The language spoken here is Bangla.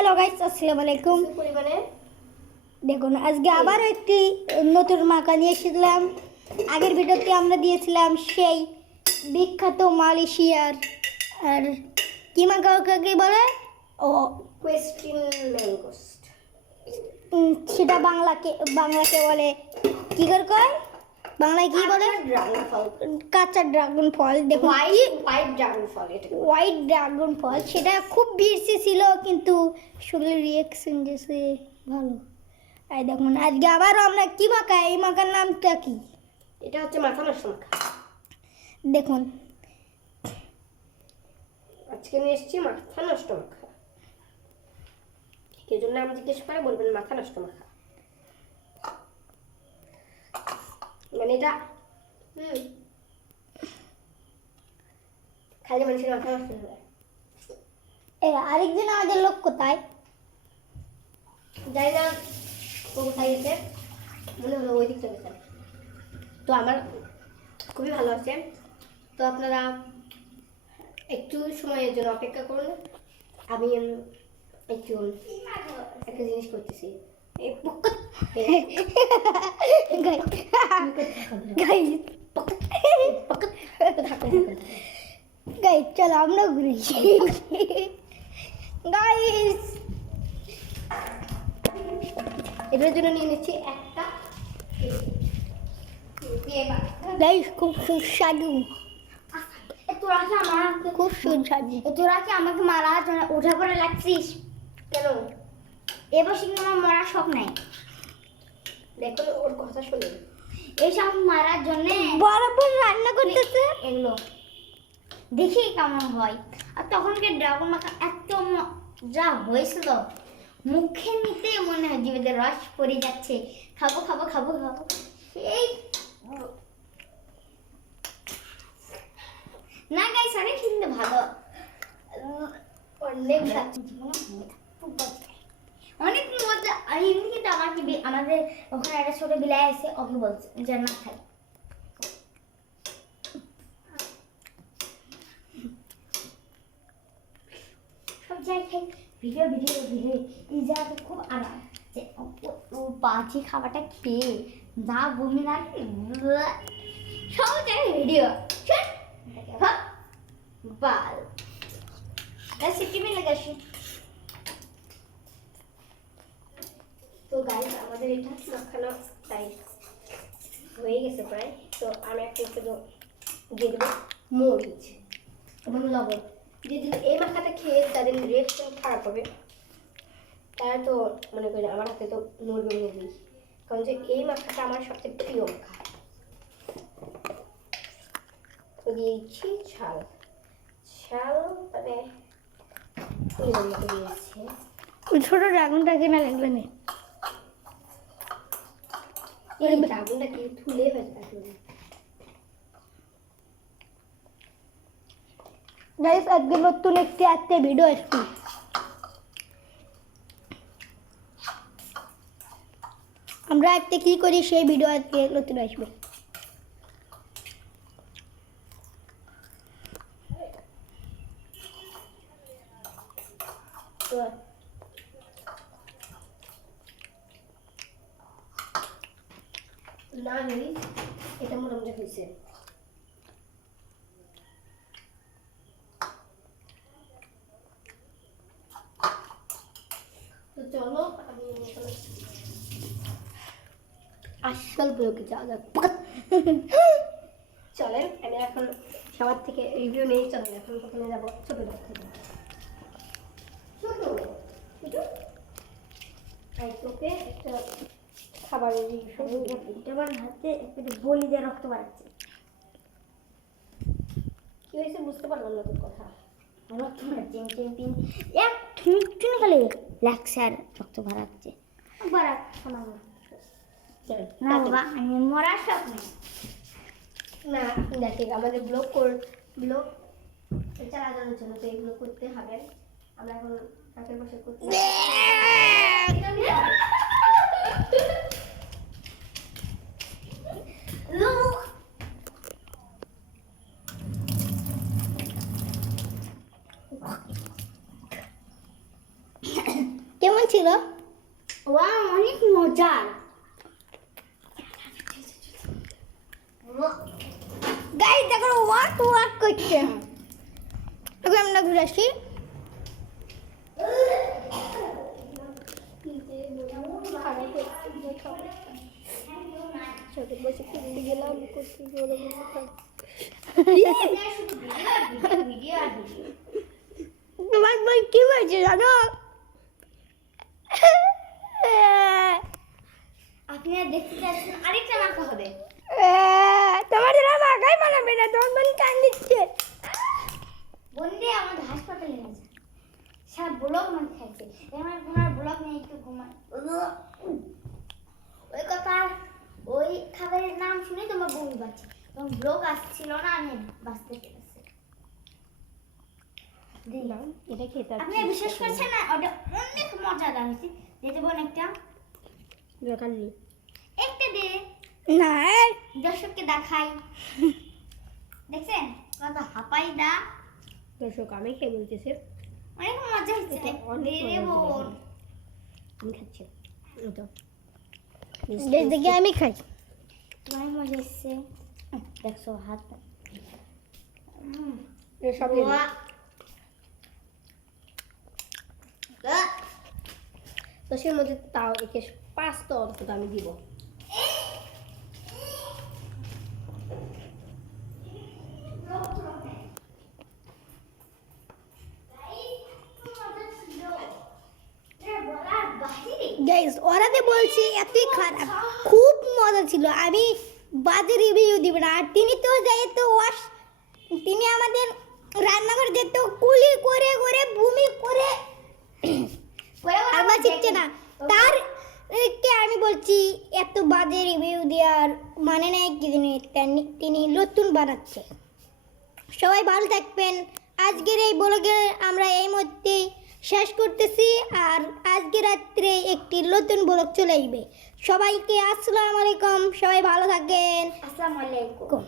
হ্যালো গাইস, আসসালামু আলাইকুম। পরিমাণে দেখুন আজকে আবারও একটি নতুন মাখা নিয়ে এসেছিলাম। আগের ভিডিওতে আমরা দিয়েছিলাম সেই বিখ্যাত মালয়েশিয়ার আর কি মাখা ওকে বলে ও কোয়েস্টিন ম্যাঙ্গোস্ট। সেটা বাংলাকে বলে কি করে কয় বাংলায় কি বলে ড্রাগন ফল, কাঁচা ড্রাগন ফল। দেখুন হোয়াইট ড্রাগন ফল, এটা হোয়াইট ড্রাগন ফল। সেটা খুব বিরসি ছিল কিন্তু সকলের রিয়াকশন যেছে ভালো। এই দেখুন আজকে আবারও আমরা কি মাখা, এই মাখার নামটা কি? এটা হচ্ছে মাথা নষ্ট মাখা। দেখুন আজকে নিয়ে এসেছি মাথা নষ্ট মাখা। কেউ জন্য নাম জিজ্ঞেস করে বলবেন মাথা নষ্ট মাখা। মানে এটা খালি মানুষের মাথা নষ্ট হয়ে যায়। আরেকজন আমাদের লোক কোথায় জানি না ও কোথায় গেছে, মনে হলো ওই দিক চলে গেছে। তো আমার খুবই ভালো আছে। তো আপনারা একটু সময়ের জন্য অপেক্ষা করুন, আমি একটু একটা জিনিস করতেছি। এই গাইস চলো আমরা ঘুরি গাইস। এটার জন্য নিয়ে নিচ্ছি একটা গাইস খুব সুস্বাদু, তোরা কি আমাকে খুব সুস্বাদু। তোরা কি আমাকে মারার জন্য উঠে পড়ে লাগছিস? কেন? এবার কিন্তু আমার মরার শখ নাই। দেখুন ওর কথা শুনুন। এইসব মারার জন্য বরাবর রান্না করতেছে এগুলো দেখি কেমন হয়। আর তখনকার ড্রাগন মাখা এত যা হয়েছিল, মুখে নিতে মনে হয় জীবেদের রস পড়ে যাচ্ছে। খাবো খাবো খাবো খাবো এই না গাইস, অনেক কিন্তু ভালো, অনেক অনেক মজা। আর এমনি কিন্তু আমাদের ওখানে একটা ছোট বিলাই আছে, ওকে বলছে যে না খাই। সব জায়গায় খাই, ভিডিও ভিডিও ভিডিও এই জায়গাটা খুব আরাম যে ও পাখি খাবারটা খেয়ে যা বমি লাগে সব জায়গায় ভিডিও বাল সিটি মিলে গেছে। তো গাইস আমাদের এটা মাখানো তাই হয়ে গেছে প্রায়। তো আমি একটা একটু দিয়ে দেবো মরিচ এবং লবণ দিয়ে দিলে এই মাখাটা খেয়ে তাদের রিয়াকশন খারাপ হবে। তারা তো মনে করি আমার হাতে তো নড়বে নড়বেই, কারণ যে এই মাখাটা আমার সবচেয়ে প্রিয় মাখা। তো দিয়ে দিচ্ছি ঝাল ঝাল মানে দিয়েছে। ছোট ড্রাগনটা কেনা লাগবে না। এই ড্রাগনটা কি তুলে ফেলতে আসলে? গাইস আজকে নতুন একটি ভিডিও আসছে। আমরা আজকে কি করি সেই ভিডিও আজকে নতুন আসবে। তো না জানি এটা মোটামুটি হয়েছে। তো চলো আমি আসল প্রয়োগে যাওয়া যাক। চলেন আমি এখন সবার থেকে রিভিউ নিয়ে চলেন। এখন প্রথমে যাবো ছোট থেকে। ছোট এই তোকে একটা খাবারের এবার হাতে একটু বলি দিয়ে রক্ত বাড়াচ্ছে। কি হয়েছে বুঝতে পারলাম না তোর কথা। রক্ত বাড়াচ্ছে এক মিনিট খালি লাগছে আর রক্ত বাড়াচ্ছে। বাড়াক না বাবা, আমি মরার শখ নেই। না দেখে আমাদের ব্লগ চালানোর জন্য তো এগুলো করতে হবে। আমরা এখন কাকের বসে করতে ছিল? ওয়াও, অনেক মজার। গাইস দেখো ওয়াক ওয়াক করছে। এখন আমরা ঘুরে আসি। ভিডিও আর ভিডিও। তোমার বই কি হয়েছে জানো? আপনারা দেখতে চাচ্ছেন আরেকটা মাখা হবে। তোমার জন্য মাখাই বানাবে না, তোমার বোন কান দিচ্ছে। বন্ধে আমাদের হাসপাতালে নিয়ে যায়। সারা ব্লক মান খাইছে। আমার ঘুমার ব্লক নিয়ে একটু ঘুমায়। ওই কথা, ওই খাবারের নাম শুনে তোমার বমি পাচ্ছে। তখন ব্লক আসছিল না, আমি বাঁচতে পেরেছি। দিলাম এটা খেতে আপনি বিশ্বাস করছেন না, ওটা অনেক মজাদার হয়েছে। দিতে বোন একটা, দরকার নেই। একটা দে, না দর্শককে দেখাই। দেখছেন কত হাঁপাই দা, দর্শক আমি খেয়ে বলতেছি অনেক মজা হচ্ছে। এটা অনেক দে রে মজা বোন। আমি খাচ্ছি এটা দেখে আমি খাই। অনেক মজা হচ্ছে। দেখছো হাত। এটা সব বাহ। তো সের মধ্যে তাও একে 5টা অন্তত আমি দিব। গাইস ওরাতে বলছি এতই খারাপ, খুব মজা ছিল। আমি বাজে রিভিউ দিব না। আর তিনি তো যেত ওয়াশ, তিনি আমাদের রান্নাঘরে যেত কুলি করে করে ভূমি করে আমার শিখছে না। তার কে আমি বলছি এত বাজে রিভিউ দেওয়ার মানে নাই কি জিনিস, তিনি নতুন বানাচ্ছে। সবাই ভালো থাকবেন। আজকের এই ব্লগে আমরা এই মধ্যে শেষ করতেছি। আর আজকে রাত্রে একটি নতুন ব্লগ চলে আসবে। সবাইকে আসসালামু আলাইকুম, সবাই ভালো থাকেন। আসসালামু আলাইকুম।